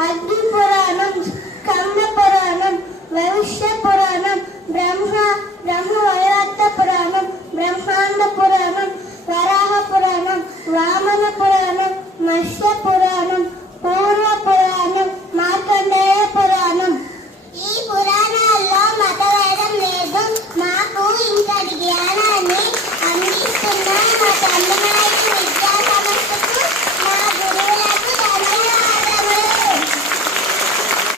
అగ్ని పురాణం, స్కంద పురాణం, భవిష్య పురాణం, బ్రహ్మ వైవర్త పురాణం, బ్రహ్మాండ పురాణం, వరాహ పురాణం, వామన పురాణం, మత్స్య పురాణం, పూర్వ పురాణం,